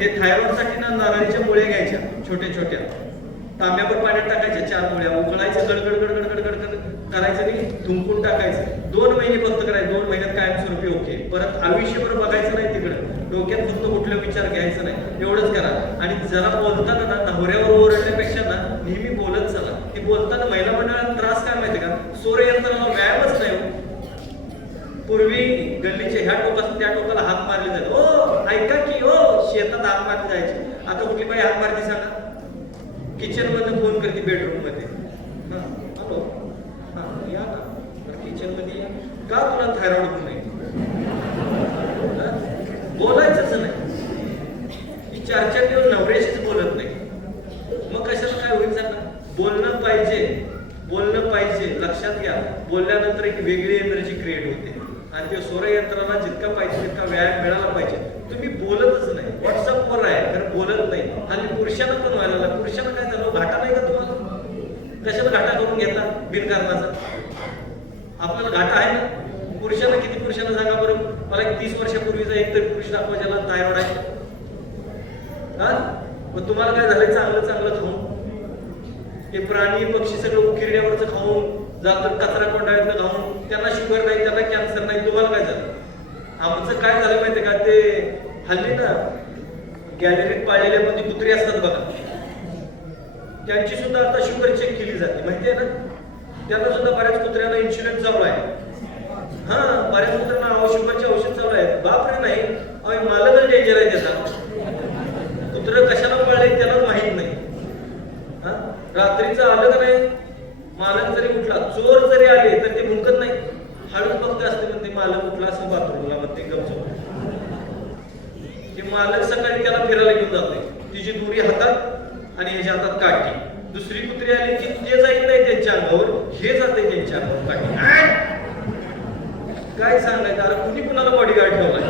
हे थायरॉइडसाठी ना नारळीच्या मुळे घ्यायच्या छोट्या छोट्या. तांब्यावर पाण्यात टाकायच्या चार मुळ्या. उकळायचं गडगड गडगड गडगड गड करायचं आणि धुंकून टाकायचं. दोन महिने फक्त करायचं दोन महिन्यात कायमस्वरूपी ओके. परत आयुष्यभर बघायचं नाही तिकडं. डोक्यात फक्त कुठला विचार घ्यायचं नाही. एवढंच करा. आणि जरा बोलताना ना नवऱ्यावर ओरडण्यापेक्षा ना नेहमी बोलत चला. ती बोलताना महिला मंडळाला त्रास काय माहिती का? सोर यंत्राला व्यायामच पूर्वी गल्लीचे ह्या टोकात त्या टोकाला हात मारले जात. ओ ऐका की ओ शेतात हात मारले जायचे. आता कुठली बाई हात मारते सांगा. किचनमध्ये फोन करते बेडरूममध्ये. हा हॅलो. या ना किचनमध्ये या. का तुला थायरॉइड नाही? बोलायचंच नाही. ही चार चार दिवस नवऱ्याशीच बोलत नाही मग कशाला काय होईल सांगा बोलणं पाहिजे बोलणं पाहिजे लक्षात घ्या बोलल्यानंतर एक वेगळी एनर्जी क्रिएट होते आणि ते सोर यंत्राला जितका पाहिजे तितका व्यायाम मिळाला पाहिजे तुम्ही बोलतच नाही व्हॉट्सअपवर आहे तर बोलत नाही आणि पुरुषांना पण व्हायला लागलं. पुरुषांना काय झालं घाटा नाही का तुम्हाला कशाला घाटा करून घेता बिनकारणाचा आपल्याला घाटा आहे ना पुरुषांना किती पुरुषांना सांगा बरं मला एक तीस वर्षापूर्वीचा एक तरी पुरुष दाखवा ज्याला थायरॉइड आहे हा मग तुम्हाला काय झालंय चांगलं चांगलं खाऊन हे प्राणी पक्षी सगळं उकिरड्यावरचं खाऊन जातं कचरा कोंडाळ्यातलं खाऊन त्यांना शुगर नाही त्यांना कॅन्सर नाही तुम्हाला काय झालं आमचं काय झालं माहितीये का ते हल्ली ना गॅलरीत पाळलेल्या मध्ये कुत्री असतात बघा. त्यांची सुद्धा आता शुगर चेक केली जाते माहिती आहे ना? त्यांना सुद्धा बऱ्याच कुत्र्यांना इन्शुरन्स चालू आहे. हा बऱ्याच कुत्र्यांना औषधाचे औषध चालू आहे बापरे नाही. अहो तर डेंजर आहे त्याचा. कुत्र कशाला पाळले त्याला माहीत नाही. हा? रात्रीचं आलं का नाही? मालक जरी उठला चोर जरी आले तर ते भुंकत नाही. हळूच बघत असते पण ते मालक उठला असं बाथरूमला. मग ते ते मालक सकाळी त्याला फिरायला घेऊन जाते तिची दोरी हातात आणि ह्याच्या हातात काठी. दुसरी कुत्री आली की ते जाईत नाही त्यांच्या अंगावर हे जाते त्यांच्या अंगावर काठी. काय सांगायचं? अरे कुणी कुणाला बॉडीगार्ड ठेवलाय?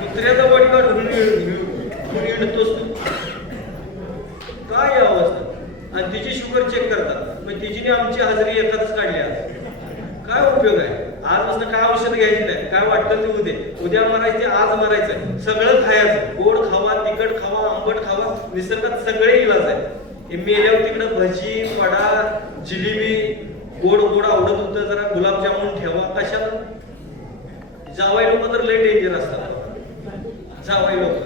कुत्र्याचा बॉडीगार्ड कुणी हिंडतोस तू? काय अवस्था? आणि तिची शुगर चेक करतात. मग तिची आमची हजेरी एखादच काढली आज. काय उपयोग आहे? आजपासून काय औषध घ्यायचं नाही. काय वाटतं ते उद्या. उद्या मरायचे आज मरायचं सगळं खायचं गोड खावा तिखट खावा आंबट खावा निसर्गात सगळे इलाज आहे. हे मेल्यावर तिकडं भजी वडा जिलेबी गोड गोड आवडत होतं जरा गुलाबजामुन ठेवा. कशाला? जावाई लोक तर लय डेंजर असतात. जावाई लोक.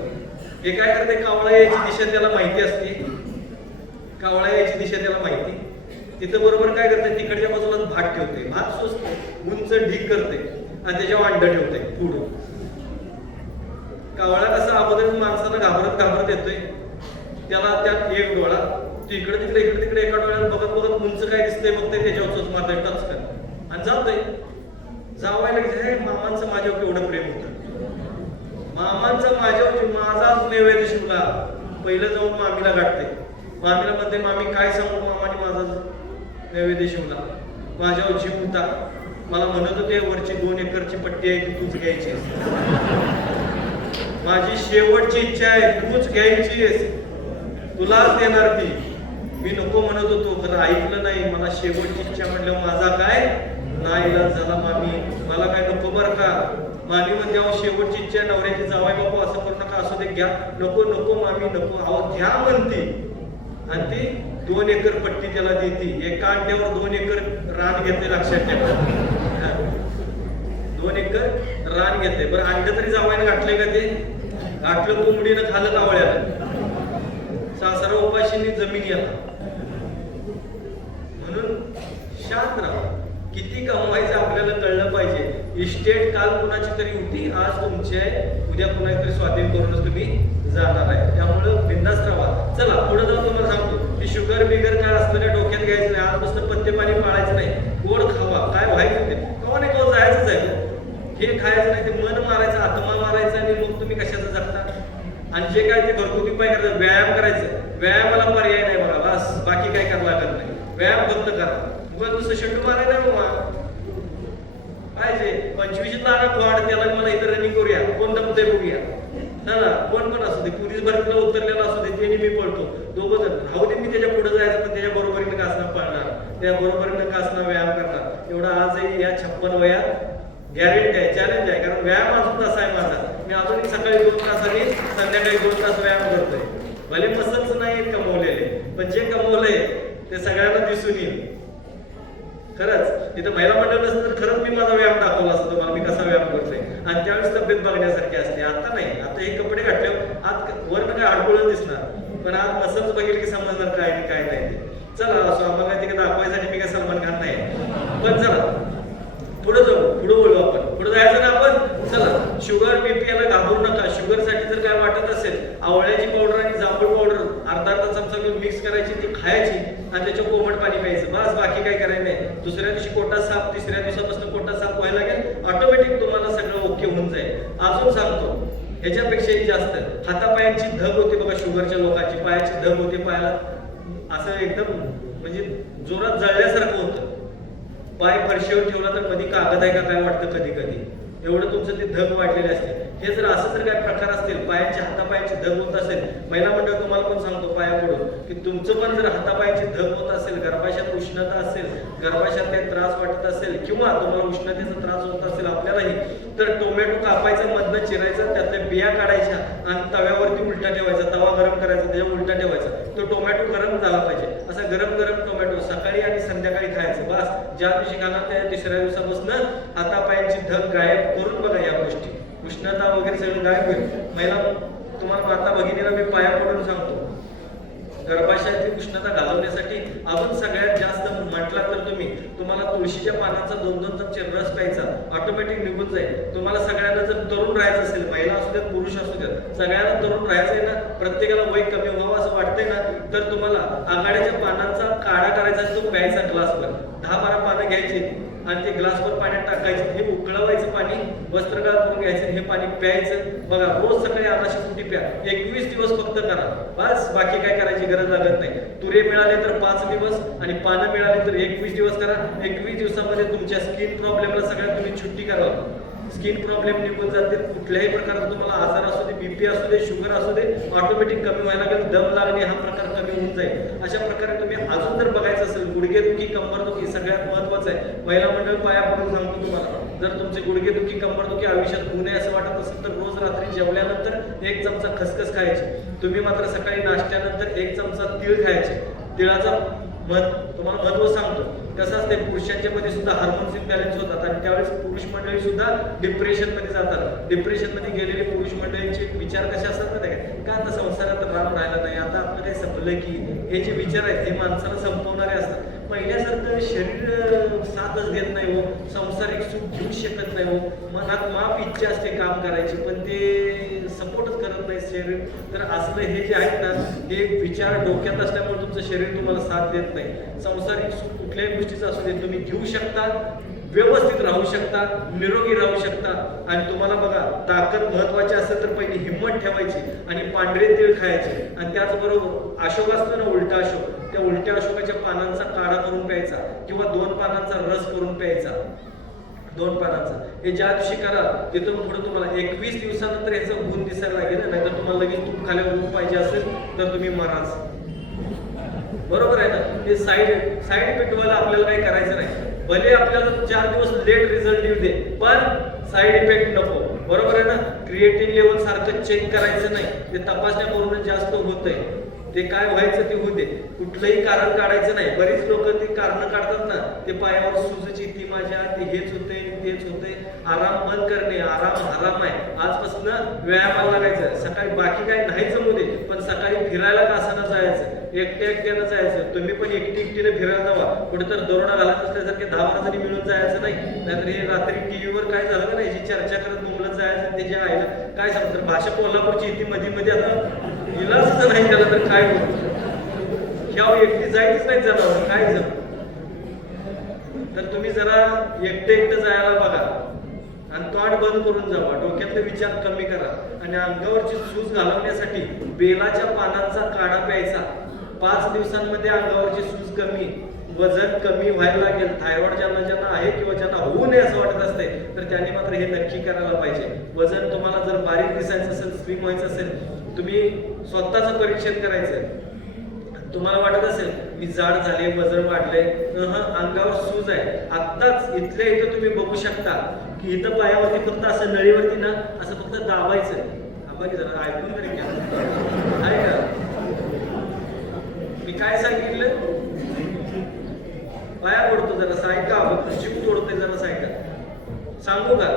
हे काय करते? कावळा याची दिशा त्याला माहिती असते. कावळा याची दिशा त्याला माहिती. तिथं बरोबर काय करते? तिकडच्या बाजूला भात ठेवते. भात सोसते उंच ढीक करते आणि त्याच्यावर अंड ठेवते फूड कावळा कसा अगोदर माणसाला घाबरत घाबरत येतोय. त्याला त्यात एक डोळा तो इकडे तिकडे इकडे तिकडे एका डोळ्यात बघत बघत उंच काय दिसतंय बघते त्याच्यावर चोच मारतोय टच कर आणि जातोय. जावायला हे मामांचं माझ्यावर एवढं प्रेम होतं? मामांचं माझ्यावर माझा नैवेद्य शिवला पहिलं जाऊन मामीला गाठते. मामीला म्हणते मामी काय सांगू मामाने माझा? नैवेद्य शिवला. माझ्यावर जीव होता. मला म्हणत होते वरची दोन एकरची पट्टी आहे ती तूच घ्यायची माझी शेवटची इच्छा आहे तूच घ्यायची तुलाच देणार ती मी नको म्हणत होतो खरं ऐकलं नाही. मला शेवटची इच्छा म्हटलं माझा काय? नाही इलाज झाला मामी. मला काय नको बरं का? मामी म्हणजे अहो शेवटची इच्छा नवऱ्याची जावाय बापू असं करू नका. असं ते घ्या. नको नको मामी नको. अहो घ्या म्हणती. आणि ती दोन एकर पट्टी त्याला देते. एका अंड्यावर दोन एकर रान घेते लक्षात ठेवा. दोन एकर रान घेते बरं अंड तरी जावायला घातले का ते? घातलं कोंबडीनं खालं कावळ्याला सासरा उपाशींनी जमीन याला म्हणून शांत राहा. किती कमवायचं आपल्याला कळलं पाहिजे. इस्टेट काल कुणाची तरी होती आज तुमचे उद्या कुणाची तरी स्वाधीन करूनच तुम्ही जाणार आहे. त्यामुळं बिंदास राहा. चला पुढे जाऊन तुम्हाला सांगतो. की शुगर बिगर काय असतं डोक्यात घ्यायचं नाही. आजपासून पत्ते पाणी पाळायचं नाही. गोड खावा. काय व्हायचं ते? कवा नाही कवा जायचंच आहे. हे खायचं नाही ते मन मारायचं आत्मा मारायचं आणि मग तुम्ही कशाचं जगता? आणि जे काय ते घरगुती उपाय करायचं व्यायाम करायचं. व्यायामाला पर्याय नाही बघा. बस. बाकी काय करावं लागत नाही. व्यायाम फक्त करा. मग दुसरं शेंडू मारायला नाही पाहिजे. पंचवीस लहान वाढ त्याला मला इथं रनिंग करूया. कोण दमते बघूया. ना ना कोण पण असू दे. पोलीस भरतीला उतरलेला असू दे. ते मी पळतो. दोघं जण राहू दे मी त्याच्या पुढे जायचं पण त्याच्या बरोबरीने का असणं पळणार त्या बरोबरीने व्यायाम करणार एवढा आजही या छप्पन वयात गॅरेंटी आहे चॅलेंज आहे. कारण व्यायाम अजून तसा आहे माझा. मी अजूनही सकाळी दोन तास आणि संध्याकाळी दोन तास व्यायाम करतोय. भले मसल्स नाही कमवलेले पण जे कमवलंय ते सगळ्यांना दिसून येईल. खरंच इथं महिला मंडळ नसतं तर खरंच मी माझा व्यायाम दाखवला असतो तुम्हाला मी कसा व्यायाम करतोय. आणि त्यावेळेस तब्येत बघण्यासारखी असते. आता नाही. आता हे कपडे घातले आज वरनं काय अडकुळच दिसणार. पण आज मसल्स बघितली की समजणार काय काय नाही. चला असो आम्हाला तिकडे दाखवायसाठी मी काय सलमान खान नाही. पण चला पुढे जाऊ पुढे बोलू आपण. पुढे जायचं ना आपण? चला शुगर बीपी याला घाबरू नका. शुगरसाठी जर काय वाटत असेल आवळ्याची पावडर आणि जांभूळ पावडर अर्धा अर्धा चमचा घेऊन मिक्स करायची ती खायची आणि त्याच्या कोमट पाणी प्यायचं. बस बाकी काय करायचं नाही. दुसऱ्या दिवशी कोटा साफ तिसऱ्या दिवसापासून कोटा साफ व्हायला लागेल. ऑटोमॅटिक तुम्हाला सगळं ओके होऊन जाईल. अजून सांगतो ह्याच्यापेक्षाही जास्त. हातापायांची धग होते बघा शुगरच्या लोकांची. पायाची धग होते पायाला. असं एकदम म्हणजे जोरात जळल्यासारखं होतं. पाय फरशीवर ठेवला तर कधी कागद आहे का काय वाटतं कधी कधी एवढं तुमचं ते धग वाढलेले असते. हे जर असं जर काय प्रकार असतील पायाच्या हातापायाची धग होत असेल महिला मंडळ तुम्हाला पण सांगतो पायाकडून की तुमचं पण जर हातापायाची धग होत असेल गर्भाशयात उष्णता असेल गर्भाशयात काही त्रास वाटत असेल किंवा तुम्हाला उष्णतेचा त्रास होत असेल आपल्यालाही तर टोमॅटो कापायचा मधनं चिरायचा त्यातल्या बिया काढायच्या आणि तव्यावरती उलटा ठेवायचा तवा गरम करायचा त्याच्या उलटा ठेवायचा. तो टोमॅटो गरम झाला पाहिजे. असा गरम गरम टोमॅटो बस ज्या दिवशी खाणार त्या तिसऱ्या दिवसापासून हातापायांची धग गायब करून बघा या गोष्टी. उष्णता वगैरे सगळं गायब होईल. महिला तुम्हाला माता भगिनीला मी पाया पडून सांगतो. गर्भाशयातली उष्णता घालवण्यासाठी आपण सगळ्यात जास्त म्हटला तर तुम्ही तुम्हाला तुळशीच्या पानाचा दोन दोन चमचे रस प्यायचा ऑटोमॅटिक निघून जाईल. तुम्हाला सगळ्यांना जर तरुण राहायचं असेल महिला असू द्यात पुरुष असू द्यात सगळ्यांना तरुण राहायचंय ना प्रत्येकाला वय कमी व्हावं असं वाटतंय ना तर तुम्हाला आघाड्याच्या पानांचा काढा करायचा तो प्यायचा ग्लासवर दहा बारा पानं घ्यायची. आणि ते ग्लासवर पाण्यात टाकायचं हे उकळवायचं पाणी वस्त्रगाळ करून घ्यायचं हे पाणी प्यायचं. बघा रोज सकाळी आताशी कुठे प्या. एकवीस दिवस फक्त करा. बस बाकी काय करायची गरज लागत नाही. तुरे मिळाले तर पाच दिवस आणि पानं मिळाली तर एकवीस दिवस करा. एकवीस दिवसामध्ये तुमच्या स्किन प्रॉब्लेमला सगळ्यात तुम्ही छुट्टी करावं. स्किन प्रॉब्लेम निघून जाते कुठल्याही प्रकारचा तुम्हाला आजार असू दे बीपी असू दे शुगर असू दे ऑटोमॅटिक कमी व्हायला लागेल दम लागणे हा प्रकार कमी होऊन जाईल. अशा प्रकारे तुम्ही अजून जर बघायचं असेल गुडघेदुखी कंबरदुखी सगळ्यात महत्वाचं आहे महिला मंडळ पाया पडून सांगतो तुम्हाला. जर तुमचे गुडघेदुखी कंबरदुखी आयुष्यात होऊ नये असं वाटत असेल तर रोज रात्री जेवल्यानंतर एक चमचा खसखस खायची. तुम्ही मात्र सकाळी नाश्त्यानंतर एक चमचा तिळ खायचे. तिळाचा मत तुम्हाला महत्त्व सांगतो. तसंच असते पुरुषांच्या मध्ये सुद्धा हार्मोन्स इम्बॅलन्स होतात आणि त्यावेळेस पुरुष मंडळी सुद्धा डिप्रेशनमध्ये जातात. डिप्रेशनमध्ये गेलेले पुरुष मंडळींचे विचार कसे असतात ना आहे का? आता संसारात राम राहिला नाही? आता आपलं काही संपलं की हे जे विचार आहेत हे माणसाला संपवणारे असतात. पहिल्यासारखं शरीर साथच देत नाही हो. संसारिक सुख घेऊ शकत नाही हो. मनात माप इच्छा असते काम करायची पण ते सपोर्टच करत नाही शरीर. तर असलं हे जे आहेत ना हे विचार डोक्यात असल्यामुळे तुमचं शरीर तुम्हाला साथ देत नाही. संसारिक सुख कुठल्याही गोष्टीचं असू दे तुम्ही घेऊ शकता व्यवस्थित राहू शकता निरोगी राहू शकता. आणि तुम्हाला बघा ताकद महत्वाची असेल तर पहिली हिंमत ठेवायची आणि पांढरे तीळ खायचे. आणि त्याचबरोबर अशोक असतो ना उलटा अशोक. त्या उलट्या अशोकाच्या पानांचा काढा करून प्यायचा किंवा दोन पानांचा रस करून प्यायचा. दोन पानांचा हे ज्या दिवशी करा तिथून पुढे तुम्हाला एकवीस दिवसानंतर याचा गुण दिसायला लागेल. नाहीतर तुम्हाला लगेच तूप खाली ऊन पाहिजे असेल तर तुम्ही मराच. बरोबर आहे ना? हे साईड साईड इफेक्ट व्हायला आपल्याला काही करायचं नाही. भले आपल्याला चार दिवस लेट रिझल्ट येऊ दे पण साईड इफेक्ट नको. बरोबर आहे ना? क्रिएटिव्ह लेवल सारखं चेक करायचं नाही. ते तपासण्यावरून जास्त होतंय. ते काय व्हायचं ते होऊ दे. कुठलंही कारण काढायचं नाही. बरीच लोक ते कारण काढतात ना. ते पायावर सुजची ती माझ्या ते हेच होते तेच होते आराम बंद करणे आराम आराम आहे. आजपासून व्यायामाला लागायचं सकाळी बाकी काय नाही जमू दे पण सकाळी फिरायला कासाना जायचं? एकट्या एकट्यानं जायचं. तुम्ही पण एकटी एकटीने फिरायला जावा कुठेतर दरोडा घालत असल्यासारखे दहा वाजता मिळून जायचं नाही. नाहीतर हे रात्री टीव्हीवर काय झालं नाही? जी चर्चा करत मुंबईत जायचं ते त्याच्या आईला काय सांगतात भाषा कोल्हापूरची इथे मध्ये मध्ये आता इलाज नाही त्याला तर काय ह्या एकटी जायचीच नाही झालं काय झालं तर तुम्ही जरा एकटे एकटं जायला बघा. आणि तोंड बंद करून जावा. डोक्यातले विचार कमी करा. आणि अंगावरची सूज घालवण्यासाठी बेलाच्या पानांचा काढा प्यायचा. पाच दिवसांमध्ये अंगावरची सूज कमी वजन कमी व्हायला लागेल. थायरॉइड ज्यांना ज्यांना आहे किंवा ज्यांना होऊ नये असं वाटत असते तर त्यांनी मात्र हे नक्की करायला पाहिजे. वजन तुम्हाला जर बारीक दिसायचं असेल स्लिम व्हायचं असेल तुम्ही स्वतःचं परीक्षण करायचं तुम्हाला वाटत असेल मी जाड झाले वजन वाढले अंगावर सूज आहे. आत्ताच इथल्या इथं तुम्ही बघू शकता की इथं पायावरती फक्त असं नळीवरती ना असं फक्त दाबायचं. जरा ऐकून तरी घ्या. आहे का? मी काय सांगितलं? पाया पडतो जरा सायका जीव तोडतोय जरा सायका. सांगू का?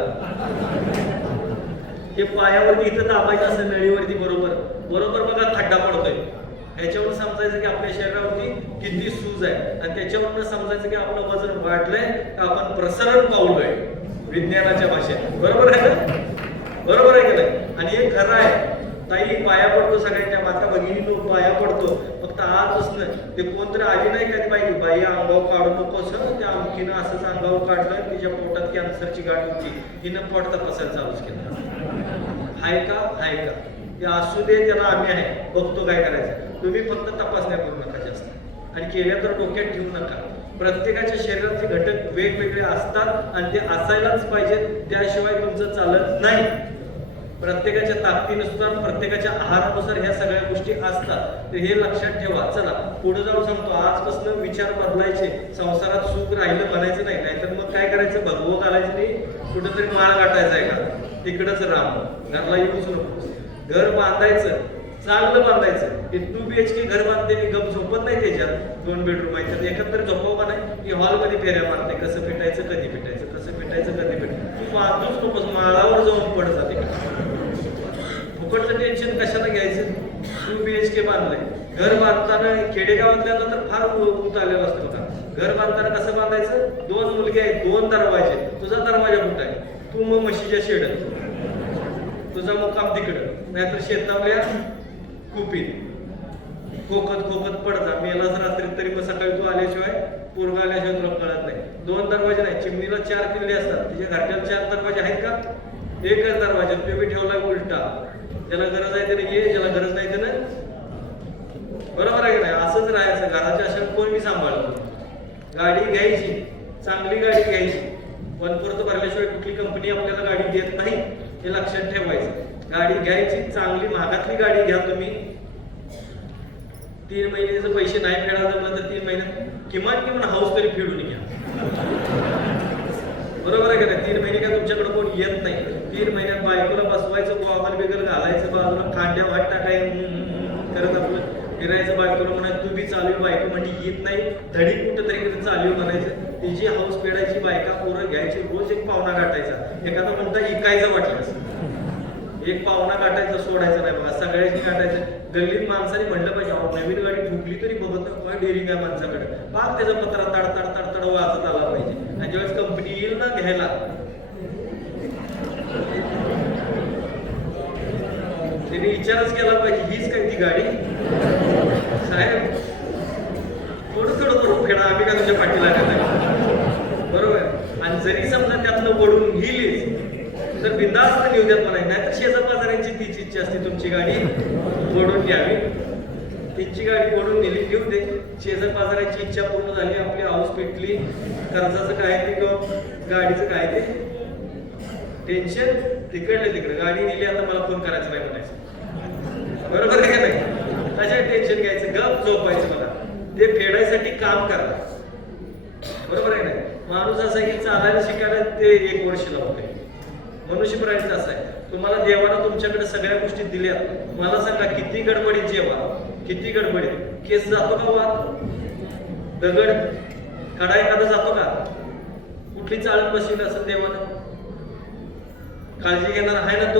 हे पायावरती इथं दाबायचं असं नळीवरती बरोबर. बरोबर बघा खड्डा पडतोय. याच्यावर समजायचं की आपल्या शरीरावरती किती सूज आहे. आणि त्याच्यावरनं समजायचं की आपलं वजन वाढलंय का आपण प्रसरण पावलोय विज्ञानाच्या भाषेत. बरोबर आहे ना बरोबर आहे की आणि हे खरं आहे. ताई पाया पडतो सगळ्यांच्या माता भगिनी तो पाया पडतो. फक्त आजपासून ते कोणतरी आली नाही का बाई? बाई अंगाव काढू नकोस असं. त्या अमकीनं असंच अंगाव काढलं तिच्या पोटात कॅन्सरची गाठ होती. हिनं पोट तपासायला चालूच केलं. हाय का? हाय का? ते असू दे त्याला आम्ही आहे. बघतो काय करायचं. तुम्ही फक्त तपासण्या करू नका जास्त. आणि केल्या तर डोक्यात ठेवू नका. प्रत्येकाच्या शरीराचे घटक वेगवेगळे असतात आणि ते असायलाच पाहिजेत. त्याशिवाय तुमचं चालत नाही. प्रत्येकाच्या ताकदीनुसार प्रत्येकाच्या आहारानुसार ह्या सगळ्या गोष्टी असतात. तर हे लक्षात ठेवा. चला पुढे जाऊन सांगतो. आजपासून विचार बदलायचे. संसारात सुख राहिलं म्हणायचं नाही. नाहीतर मग काय करायचं? भगवं घालायचं नाही. कुठंतरी माळ गाठायचा आहे का? तिकडंच राम. घरला येऊच नको. घर बांधायचं चांगलं बांधायचं. ते टू बी एच के घर बांधते मी गप झोपत नाही त्याच्यात. दोन बेडरूम आहे तर एकत्र झोपावं का नाही की हॉलमध्ये फेऱ्या मारते कसं भेटायचं कधी भेटायचं कसं भेटायचं कधी भेटायचं तू बांधूच नकोस माळावर जाऊन पड जाते. फुकटचं टेन्शन कशाला घ्यायचं? टू बी एच के बांधलंय. घर बांधताना खेडेगावातल्या तर फार उत आलेलं असतं का घर बांधताना कसं बांधायचं? दोन मुलगे आहेत दोन दरवाजे. तुझा दरवाजा कुठं आहे? तू मग म्हशीच्या शेड तुझा मुक्काम तिकडं. नाहीतर शेतावल्या कुपीत खोकत खोकत पडता मेलाच रात्री तरी मग सकाळी तू आल्याशिवाय पूर्व आल्याशिवाय तुला कळत नाही. दोन दरवाजे नाही चिमणीला चार किल्ले असतात. तिच्या घरच्याला चार दरवाजे आहेत का? एकच दरवाजा. तो ठेवला उलटा. ज्याला गरज आहे त्याने ये ज्याला गरज नाही त्यानं बरोबर आहे की नाही? असंच राहायचं. घराच्या अशा कोण मी सांभाळतो गाडी घ्यायची. चांगली गाडी घ्यायची. पण परत भरल्याशिवाय कुठली कंपनी आपल्याला गाडी देत नाही हे लक्षात ठेवायचं. गाडी घ्यायची चांगली महागातली गाडी घ्या तुम्ही. तीन महिन्याचे पैसे नाही फेडायला जमलं तर तीन महिन्यात किमान किमान हाऊस तरी फेडून घ्या. बरोबर आहे का तीन महिने काय तुमच्याकडे कोण येत नाही. तीन महिन्यात बायकोला बसवायचं गॉगल बिगर घालायचं बाजूला खांद्या वाट टाकाय करत आपलं. फिरायचं बायकोला म्हणायचं तू बी चालू बायको म्हणजे येत नाही. धडी कुठं तरी चालू म्हणायचं तिची हाऊस फेडायची बायका पोरं घ्यायची रोज एक पाहुणा गाठायचा. एखादा म्हणता इकायचा वाटलं एक पाहुणा गाठायचा सोडायचा नाही बघा. सगळ्यांनी गाठायचं गल्लीत माणसाने म्हणलं पाहिजे अहो, नवीन गाडी ठुकली तरी बघत नाही डेअरिंग आहे माणसाकडे? बाग त्याचा पत्रा तड तड तड तड वाजत आला पाहिजे. आणि ज्यावेळेस कंपनी येईल ना घ्यायला त्याने विचारच केला पाहिजे हीच काय ती गाडी? साहेब थोडं थोडं करून फेडा आम्ही का तुझ्या पाठीला बरोबर. आणि जरी समजा त्यातनं वडून गेलीच तर बिंदास्त घेऊ द्यात म्हणाय नाही तर शेजार बाजारांची तीच इच्छा असते तुमची गाडी फोडून घ्यावी. तिची गाडी फोडून नेली घेऊ दे. शेजार बाजाराची इच्छा पूर्ण झाली आपली हाऊस पेटली. कर्जाचं काय ते किंवा गाडीचं काय ते? टेन्शन तिकडले तिकडे. गाडी नेली आता मला फोन करायचं नाही म्हणायचं. बरोबर आहे का नाही? त्याच्या टेन्शन घ्यायचं गप झोपायचं मला. ते फेडायसाठी काम करा. बरोबर आहे ना माणूस असा की चालायला शिकायला ते एक वर्ष लावते मनुष्य असं आहे. तुम्हाला देवानं तुमच्याकडे सगळ्या गोष्टी दिल्या. मला सांगा किती गडबडीत जेवा? किती गडबडीत? केस जातो का वाद दगड? कडा एखादा जातो का? कुठली चालत बसली असेल देवानं? काळजी घेणार आहे ना तू?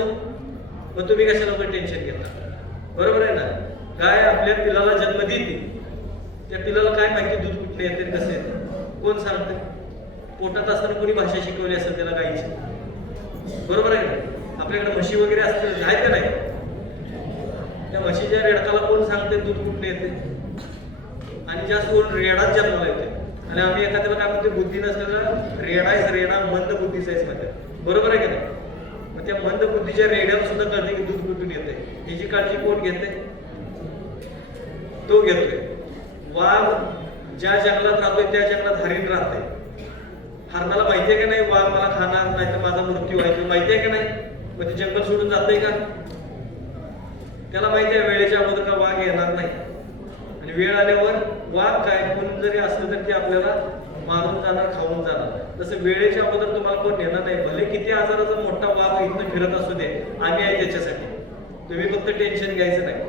मग तुम्ही कशाला पण टेन्शन घेता? बरोबर आहे ना? गाय आपल्या पिलाला जन्म देते. त्या पिलाला काय माहिती दूध कुठले येते कसं येते कोण सांगते? पोटात असताना कोणी भाषा शिकवली असेल त्याला गायची? बरोबर आहे. आपल्याकडे म्हशी वगैरे असतील आहेत का नाही? त्या म्हशीच्या रेडकाला कोण सांगते दूध कुठले येते? आणि जास्त कोण रेडाच जन्माला येते. आणि आम्ही एखाद्याला काय म्हणतो बुद्धी नसलेला रेडायच रेडा मंद बुद्धीच आहेच म्हणतात बरोबर आहे का नाही? मग त्या मंद बुद्धीच्या रेड्यावर सुद्धा कळते की दूध कुठून येते याची काळजी कोण घेते तो घेतोय. वाघ ज्या जंगलात राहतोय त्या जंगलात हरिण राहते हरणाला माहितीये का नाही? वाघ मला खाणार नाही तर माझा मृत्यू व्हायचा. माहितीये का नाही? मग ते जंगल सोडून जातंय का? त्याला माहिती आहे वेळेच्या अगोदर का वाघ येणार नाही? आणि वेळ आल्यावर वाघ काय कोण जरी असलं तर ते आपल्याला मारून जाणार खाऊन जाणार. तसं वेळेच्या अगोदर तुम्हाला कोण येणार नाही. भले किती आजाराचा मोठा वाघ इथून फिरत असू दे आम्ही आहे त्याच्यासाठी. तुम्ही फक्त टेन्शन घ्यायचं नाही.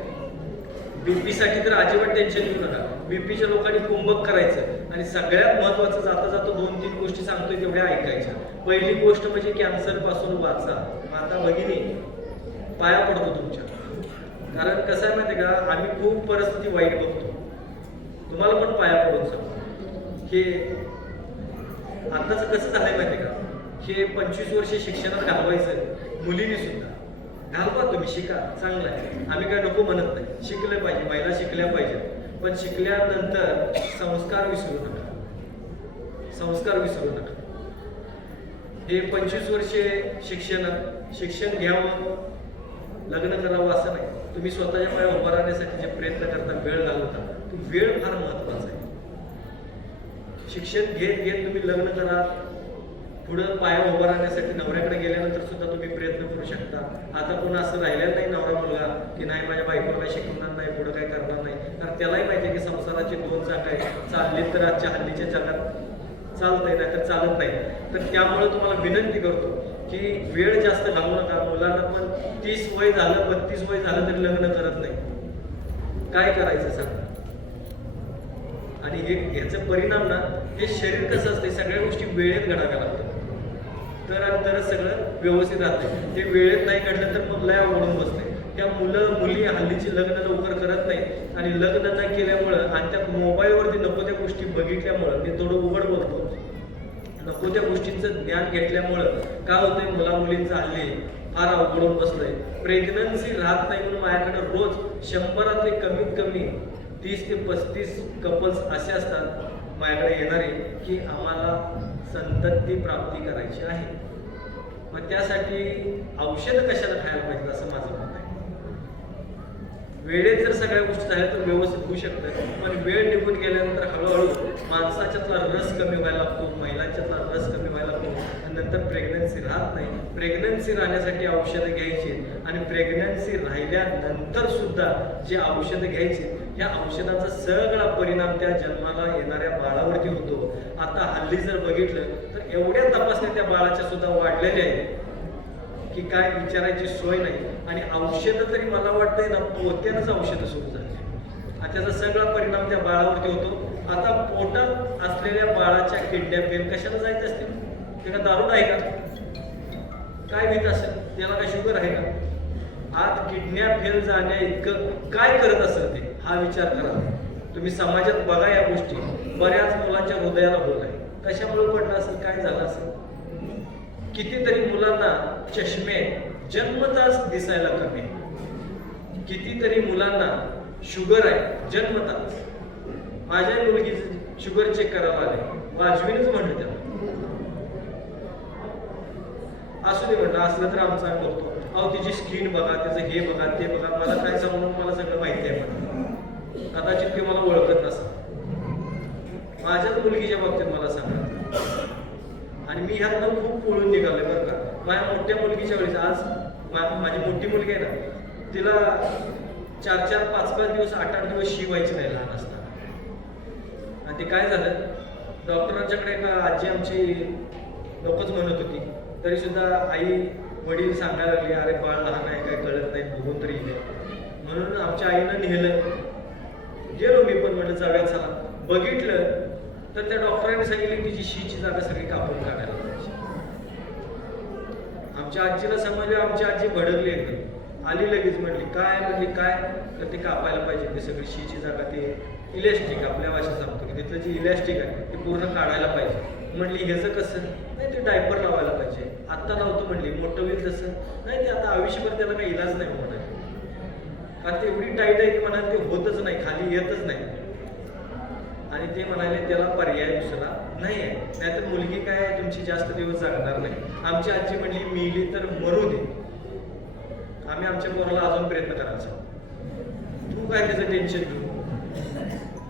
बीपी साठी तर अजिबात टेन्शन घेऊ नका. बीपीच्या लोकांनी कुंभक करायचं आणि सगळ्यात महत्वाचं जाता जाता दोन तीन गोष्टी सांगतोय तेवढ्या ऐकायच्या. पहिली गोष्ट म्हणजे कॅन्सरपासून वाचा. माता भगिनी पाया पडतो तुमच्या. कारण कसं आहे माहिती का? आम्ही खूप परिस्थिती वाईट बघतो. तुम्हाला पण पाया पडून सांगतो. हे आताच कसं झालंय माहिती का? हे पंचवीस वर्ष शिक्षणात घालवायचं. मुलीने सुद्धा. घालवा तुम्ही शिका. चांगलं आहे. आम्ही काय नको म्हणत नाही. शिकलं पाहिजे. महिला शिकल्या पाहिजेत. पण शिकल्यानंतर संस्कार विसरू नका. संस्कार विसरू नका. हे पंचवीस वर्षे शिक्षण शिक्षण घ्यावं लग्न करावं असं नाही. तुम्ही स्वतःच्या पाया उभं राहण्यासाठी जे प्रयत्न करता वेळ घालवता तो वेळ फार महत्त्वाचा आहे. शिक्षण घेत घेत तुम्ही लग्न करा. पुढं पाया उभा राहण्यासाठी नवऱ्याकडे गेल्यानंतर सुद्धा तुम्ही प्रयत्न करू शकता. आता पुन्हा असं राहिलेलं नाही नवरा मुलगा की नाही माझ्या बायकोला काय शिकवणार नाही पुढं काय करणार नाही. त्यालाही माहिती आहे की संसाराची दोन चाक आहे चालली तर आजच्या हल्लीच्या जगात चालतंय नाही तर चालत नाही. तर त्यामुळे तुम्हाला विनंती करतो की वेळ जास्त घालू नका. मुलांना पण तीस वय झालं बत्तीस वय झालं तरी लग्न करत नाही. काय करायचं सांग? आणि हे याचा परिणाम ना हे शरीर कसं असते सगळ्या गोष्टी वेळेत घडाव्या लागतात. तर आणि तरच सगळं व्यवस्थित राहते ते वेळेत नाही घडलं तर मग लय आवडून बसते त्या मुलं मुली हल्लीची लग्न लवकर करत नाही आणि लग्न न केल्यामुळं आणि त्या मोबाईलवरती नको त्या गोष्टी बघितल्यामुळं ते थोडं उघड बोलतो. नको त्या गोष्टींचं ज्ञान घेतल्यामुळं काय होतंय मुला मुलींचं हल्ली फार अवघडून बसलंय. प्रेग्नन्सी राहत नाही म्हणून माझ्याकडे रोज शंभरातले कमीत कमी तीस ते पस्तीस कपल्स असे असतात माझ्याकडे येणारे की आम्हाला संतती प्राप्ती करायची आहे. मग त्यासाठी औषध कशाला खायला पाहिजे असं माझं वेळेत जर सगळ्या गोष्टी झाल्या तर व्यवस्थित होऊ शकतं पण वेळ निघून गेल्यानंतर हळूहळू माणसाच्यातला रस कमी व्हायला लागतो महिलांच्यातला रस कमी व्हायला लागतो आणि नंतर प्रेग्नन्सी राहत नाही. प्रेग्नन्सी राहण्यासाठी औषधं घ्यायची आणि प्रेग्नन्सी राहिल्यानंतर सुद्धा जे औषधं घ्यायची या औषधाचा सगळा परिणाम त्या जन्माला येणाऱ्या बाळावरती होतो. आता हल्ली जर बघितलं तर एवढ्या तपासण्या त्या बाळाच्या सुद्धा वाढलेल्या आहेत. की काय विचारायची सोय नाही. आणि औषधं तरी मला वाटतंय ना पोत्यानंच औषधं सुरू झाली. आणि त्याचा सगळा परिणाम त्या बाळावरती होतो. आता पोटात असलेल्या बाळाच्या किडण्या पेन कशाला जायचे असतील? त्याला दारू आहे का? काय भीत असेल? त्याला काय शुगर आहे का? आज किडण्या फेल जाण्या इतकं काय करत असेल ते? हा विचार करा. तुम्ही समाजात बघा या गोष्टी. बऱ्याच मुलांच्या हृदयाला होत आहे. कशामुळे पडलं असेल? काय झालं असेल? कितीतरी मुलांना चष्मे जन्मताच दिसायला कमी कितीतरी मुलांना शुगर आहे जन्मताच. माझ्या मुलगीचं शुगर चेक करावं आले. वाजवीनच म्हणलं त्याला. असू दे म्हणलं असलं तर आमचा आम्ही अहो तिची स्किन बघा तिचं हे बघा ते बघा मला काय सांगून मला सगळं माहिती आहे पण कदाचित ते मला ओळखत नसतं माझ्याच मुलगीच्या बाबतीत मला सांगा. आणि मी ह्यातनं खूप पळून निघालोय बरं का. माझ्या मोठ्या मुलगीच्या वेळेस आज माझी मोठी मुलगी आहे ना तिला चार चार पाच पाच दिवस आठ आठ दिवस शिवायची नाही लहान असताना. आणि ते काय झालं डॉक्टरांच्याकडे एका आजी आमची लोकच म्हणत होती. तरी सुद्धा आई वडील सांगायला लागले अरे बाळ लहान आहे काय कळत नाही बघून तरी म्हणून आमच्या आईनं नेलं. गेलो मी पण म्हटलं जाऊया चला. बघितलं तर त्या डॉक्टरांनी सांगितले की तिची शीची जागा सगळी कापून काढायला पाहिजे आमच्या आजीला समजले आमची आजी भडकली एकदम. आली लगेच म्हटली काय? म्हटली काय? तर ते कापायला पाहिजे ते सगळी शीची जागा ते इलॅस्टिक आपल्या भाषेत सांगतो की तिथलं जे इलॅस्टिक आहे ते पूर्ण काढायला पाहिजे. म्हणली ह्याचं कसं नाही ते डायपर लावायला पाहिजे. आत्ता नव्हतं म्हणली मोठं होईल तसं. नाही ते आता आयुष्यभर त्याला काही इलाज नाही होणार. कारण ते एवढी टाईट आहे की म्हणा ते होतच नाही खाली येतच नाही. आणि ते म्हणाले त्याला पर्याय दुसरा नाही आहे नाहीतर मुलगी काय आहे, तुमची जास्त दिवस जगणार नाही. आमची आजी म्हणली मिली तर मरू दे. आम्ही आमच्या पोराला अजून प्रयत्न करायचा. तू काय त्याचं टेन्शन घेऊ?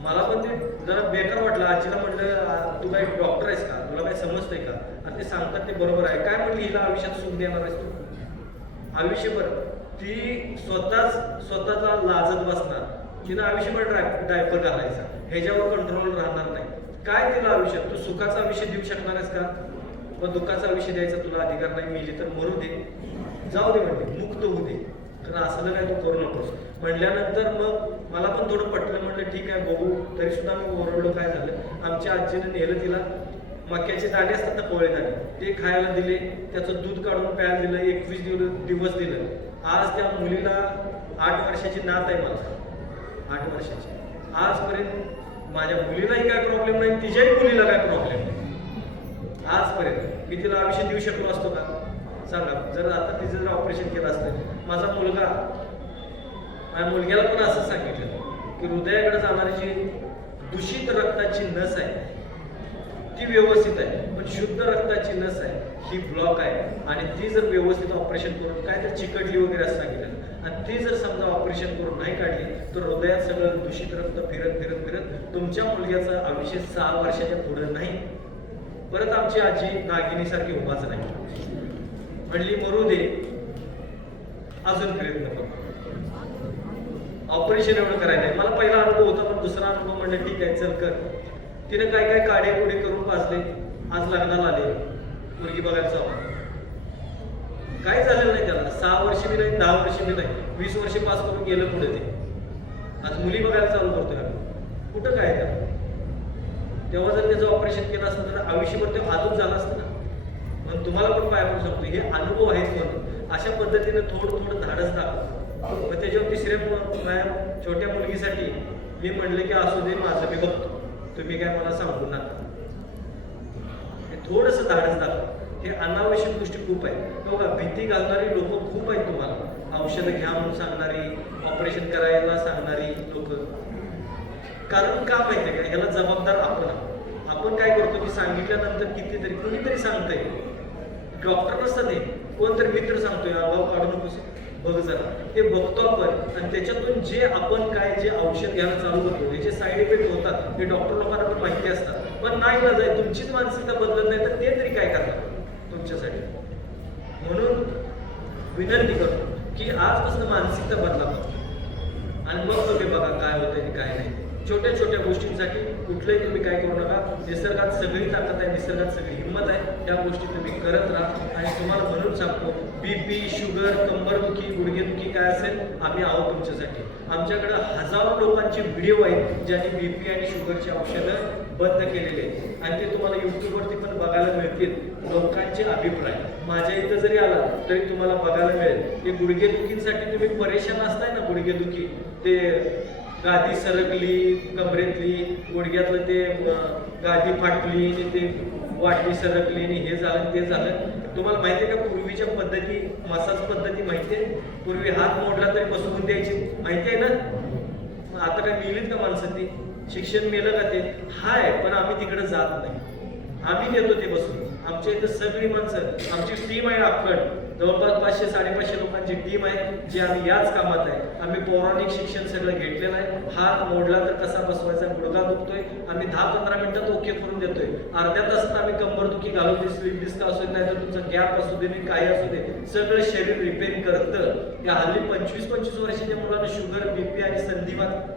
मला पण ते जरा बेकार वाटलं. आजीला म्हटलं तू काय डॉक्टर आहेस का? तुला काय समजतंय का? आणि ते सांगतात ते बरोबर आहे. काय म्हणली हिला आयुष्यात सुख देणार आहेस तू? आयुष्यभर. ती स्वतःच स्वतःचा लाजत बसणार. तिनं आयुष्यभर ड्राय डायपर घालायचा. ह्याच्यावर कंट्रोल राहणार नाही. काय तिला आयुष्य तू सुखाचा आयुष्य देऊ शकणार आहेस का? मग दुःखाचा आयुष्य द्यायचा तुला अधिकार नाही मिळली तर मरू दे. जाऊ दे म्हणते मुक्त होऊ दे. कारण असलं काय तू करू नकोस. म्हणल्यानंतर मग मला पण थोडं पटलं म्हटलं ठीक आहे बघू. तरी सुद्धा मी ओरडलो काय झालं? आमच्या आजीनं नेलं तिला. मक्याचे दाणे असतात ना पोळे दाणे. ते खायला दिले. त्याचं दूध काढून प्यायला दिलं. एकवीस दिवस दिवस दिलं. आज त्या मुलीला आठ वर्षाची नात आहे मला. आठ वर्षाची. आजपर्यंत माझ्या मुलीलाही काय प्रॉब्लेम नाही तिच्याही मुलीला काय प्रॉब्लेम नाही. आजपर्यंत. मी तिला आयुष्य देऊ शकलो असतो का? सांगा. जर आता तिचं जर ऑपरेशन केलं असतं माझा मुलगा माझ्या मुलग्याला पण असं सांगितलं की हृदयाकडे जाणारी जी दूषित रक्ताची नस आहे ती व्यवस्थित आहे पण शुद्ध रक्ताची नस आहे ही ब्लॉक आहे. आणि ती जर व्यवस्थित ऑपरेशन करून काय तर चिकटली वगैरे असं सांगितलं. आणि ती जर समजा ऑपरेशन करून नाही काढली तर हृदयात सगळं दूषित रक्त फिरत फिरत फिरत तुमच्या मुलग्याचं आयुष्य सहा वर्षाच्या पुढे नाही. परत आमची आजी नागिनीसारखी उभाच नाही. म्हणली मरू दे. अजून प्रयत्न करू ऑपरेशन एवढं करायला मला पहिला अनुभव होता पण दुसरा अनुभव म्हणलं ठीक आहे चल कर. तिने काय काय काढे पुढे करून पाजले आज लग्नाला आले. मुलगी बघायला जाऊ. काय झालेलं नाही त्याला सहा वर्ष बी नाही दहा वर्ष बी नाही. वीस वर्ष पास करून गेलं पुढे ते. आज मुली बघायला चालू करतोय कुठं काय त्याला? तेव्हा जर त्याचं ऑपरेशन केलं असतं तर आयुष्यभर ते आतून झालं असतं ना. म्हणून तुम्हाला पण पाय पडू शकतो. हे अनुभव आहेत म्हणून अशा पद्धतीने थोडं थोडं धाडस दाखव. मग त्याच्यावर तिसऱ्या माझ्या छोट्या मुलगीसाठी मी म्हणलं की असू दे माझं मी बघतो. तुम्ही काय मला सांगू नका. थोडंसं धाडस दाखव. हे अनावश्यक गोष्टी खूप आहेत. बघा भीती घालणारी लोक खूप आहेत तुम्हाला. औषधं घ्या म्हणून सांगणारी ऑपरेशन करायला सांगणारी लोक. कारण का माहितीये का? ह्याला जबाबदार आपण आपण काय करतो की सांगितल्यानंतर कितीतरी कोणीतरी सांगतंय. डॉक्टर नसतात हे. कोणतरी मित्र सांगतोय अभाव काढू नकोस. बघ जरा. ते बघतो आपण. आणि त्याच्यातून जे आपण काय जे औषध घ्यायला चालू करतो त्याचे साईड इफेक्ट होतात. हे डॉक्टर लोकांना पण माहिती असतात. पण नाही ना जाय तुमचीच मानसिकता बदलत नाही तर ते तरी काय करतात? तुमच्यासाठी. म्हणून विनंती करतो की आजपासून मानसिकता बदला आणि मग तुम्ही बघा काय होतंय आणि काय नाही. छोट्या छोट्या गोष्टींसाठी कुठलंही तुम्ही काय करू नका. निसर्गात सगळी ताकद आहे निसर्गात सगळी हिंमत आहे. त्या गोष्टी तुम्ही करत राहा. आणि तुम्हाला म्हणून सांगतो बीपी शुगर कंबरदुखी गुडघेदुखी काय असेल आम्ही आहोत तुमच्यासाठी. आमच्याकडे हजारो लोकांचे व्हिडिओ आहेत ज्यांनी बीपी आणि शुगरची औषधं बंद केलेले आहेत. आणि ते तुम्हाला युट्यूबवरती पण बघायला मिळतील. लोकांचे अभिप्राय. माझ्या इथं जरी आला तरी तुम्हाला बघायला मिळेल. ते गुडघेदुखींसाठी तुम्ही परेशान असताय ना गुडघेदुखी ते गादी सरकली कमरेतली गुडघ्यातलं ते गादी फाटली आणि ते वाटली सरकली आणि हे झालं ते झालं. तुम्हाला माहिती आहे का पूर्वीच्या पद्धती मसाज पद्धती माहिती आहे? पूर्वी हात मोडला तरी बसवून द्यायची. माहिती आहे ना? आता काय मिळेल का माणसं ती? शिक्षण मिळलं का ते? हाय पण आम्ही तिकडे जात नाही. आम्ही देतो ते बसून. आमच्या इथं सगळी माणसं आमची टीम आहे आपण जवळपास पाचशे साडेपाचशे लोकांची टीम आहे जी आम्ही याच कामात आहे. आम्ही पौराणिक शिक्षण सगळं घेतलेलं आहे. हात मोडला तर कसा बसवायचा? गुडघा दुखतोय. आम्ही दहा पंधरा मिनिटात ओके करून देतोय. अर्ध्या तासात आम्ही कंबरदुखी घालून दे स्लीप डिस्क असू दे नाही तर तुमचा गॅप असू दे नाही काही असू दे सगळं शरीर रिपेअर करतं. या हल्ली पंचवीस पंचवीस वर्षाच्या मुलांना शुगर बीपी आणि संधिवात.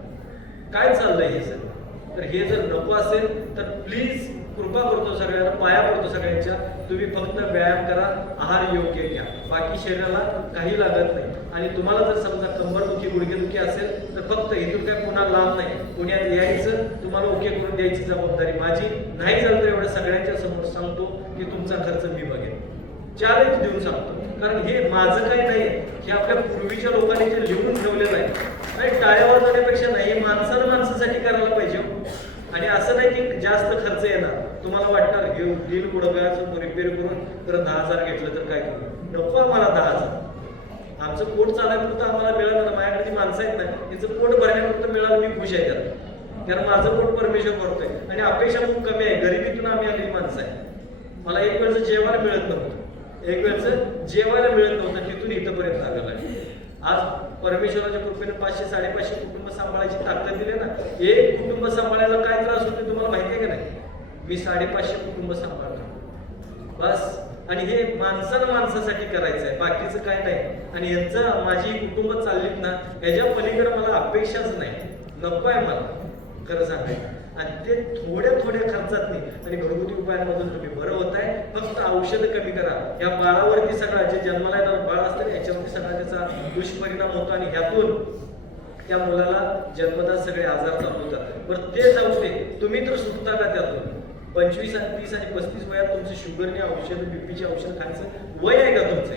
काय चाललंय हे सगळं? तर हे जर नको असेल तर प्लीज कृपा करतो सगळ्यांना पाया पडतो सगळ्यांच्या. तुम्ही फक्त व्यायाम करा आहार योग्य घ्या. बाकी शरीराला काही लागत नाही. आणि तुम्हाला जर समजा कंबरदुखी गुडघेदुखी असेल तर फक्त इथून काय पुन्हा लाभ नाही. पुण्यात यायचं तुम्हाला ओके करून द्यायची जबाबदारी माझी. नाही झालं तर एवढं सगळ्यांच्या समोर सांगतो की तुमचा खर्च मी बघेन. चॅलेंज देऊन सांगतो. कारण हे माझं काही नाही हे आपल्या पूर्वीच्या लोकांनी जे लिहून ठेवलेलं आहे. नाही टाळ्या नाही हे माणसानं माणसासाठी करायला पाहिजे हो. आणि असं नाही की जास्त खर्च येणार. तुम्हाला वाटणार कुठं काय जर रिपेअर करून तर दहा हजार घेतलं तर काय करू? नको आम्हाला दहा हजार. आमचं पोट चालण्यापुरतं आम्हाला मिळालं ना माझ्याकडे जी माणसं आहेत ना तिचं पोट भरण्यापुरतं मिळालं मी खुश आहे त्यात. कारण माझं पोट परमेश्वर करतोय आणि अपेक्षा खूप कमी आहे. गरिबीतून आम्ही आलेली माणसं आहे मला एक वेळचं जेवायला मिळत नव्हतं. एक वेळचं जेवायला मिळत नव्हतं. तिथून इथंपर्यंत आलेलं आहे. आज परमेश्वराच्या कृपेने पाचशे साडेपाचशे कुटुंब सांभाळायची ताकद दिली ना एक कुटुंब सांभाळायला काय त्रास होतो तुम्हाला माहिती आहे का नाही? मी साडेपाचशे कुटुंब सांभाळणार बस. आणि हे माणसानं माणसासाठी करायचं आहे बाकीचं काय नाही. आणि यांचं माझी कुटुंब चाललीत ना याच्या पलीकडे मला अपेक्षाच नाही. नको आहे मला. खरं सांगायचं. आणि ते थोड्या थोड्या खर्चात नाही. आणि घरगुती उपायांमधून तुम्ही बरं होत आहे फक्त औषध कमी करा. या बाळावरती सगळा जे जन्माला येणार बाळ असतं याच्यावरती सगळा त्याचा दुष्परिणाम होतो आणि ह्यातून त्या मुलाला जन्मदात सगळे आजार चालू होतात बरं ते जाऊ दे. तुम्ही तर सुटता का त्यातून? पंचवीस आणि तीस आणि पस्तीस वयात तुमचं शुगरने औषध बीपीचे औषध खायचं वय आहे का तुमचं?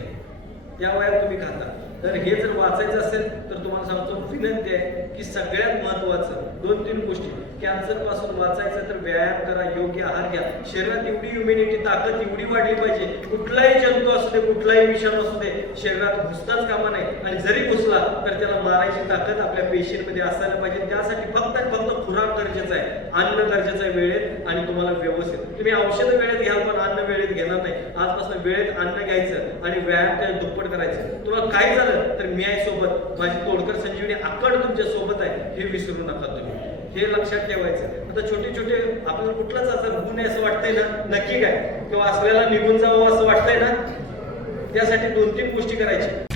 त्या वयात तुम्ही खाता. तर हे जर वाचायचं असेल तर तुम्हाला सांगतो विनंती आहे की सगळ्यात महत्वाचं दोन तीन गोष्टी. कॅन्सरपासून वाचायचं तर व्यायाम करा योग्य आहार घ्या. शरीरात एवढी इम्युनिटी ताकद एवढी वाढली पाहिजे. कुठलाही जंतू असू दे कुठलाही विषाणू असू दे शरीरात घुसताच कामा नाही आणि जरी घुसला तर त्याला मारायची ताकद आपल्या पेशींमध्ये असायला पाहिजे. त्यासाठी फक्त फक्त खुराक गरजेचं आहे. अन्न गरजेचं आहे वेळेत आणि तुम्हाला व्यवस्थित. तुम्ही औषध वेळेत घ्याल पण अन्न वेळेत घेणार नाही. आजपासून वेळेत अन्न घ्यायचं आणि व्यायाम त्या दुप्पट करायचं. तुम्हाला काय झालं तर मी आहे सोबत. माझी तोडकर संजीवनी आकड तुमच्यासोबत आहे. हे विसरू नका तुम्ही. हे लक्षात ठेवायचं. आता छोटे छोटे आपल्याला कुठलाच आजार गुण आहे असं वाटतंय ना? नक्की काय? किंवा असल्याला निघून जावं असं वाटतंय ना? त्यासाठी दोन तीन गोष्टी करायची.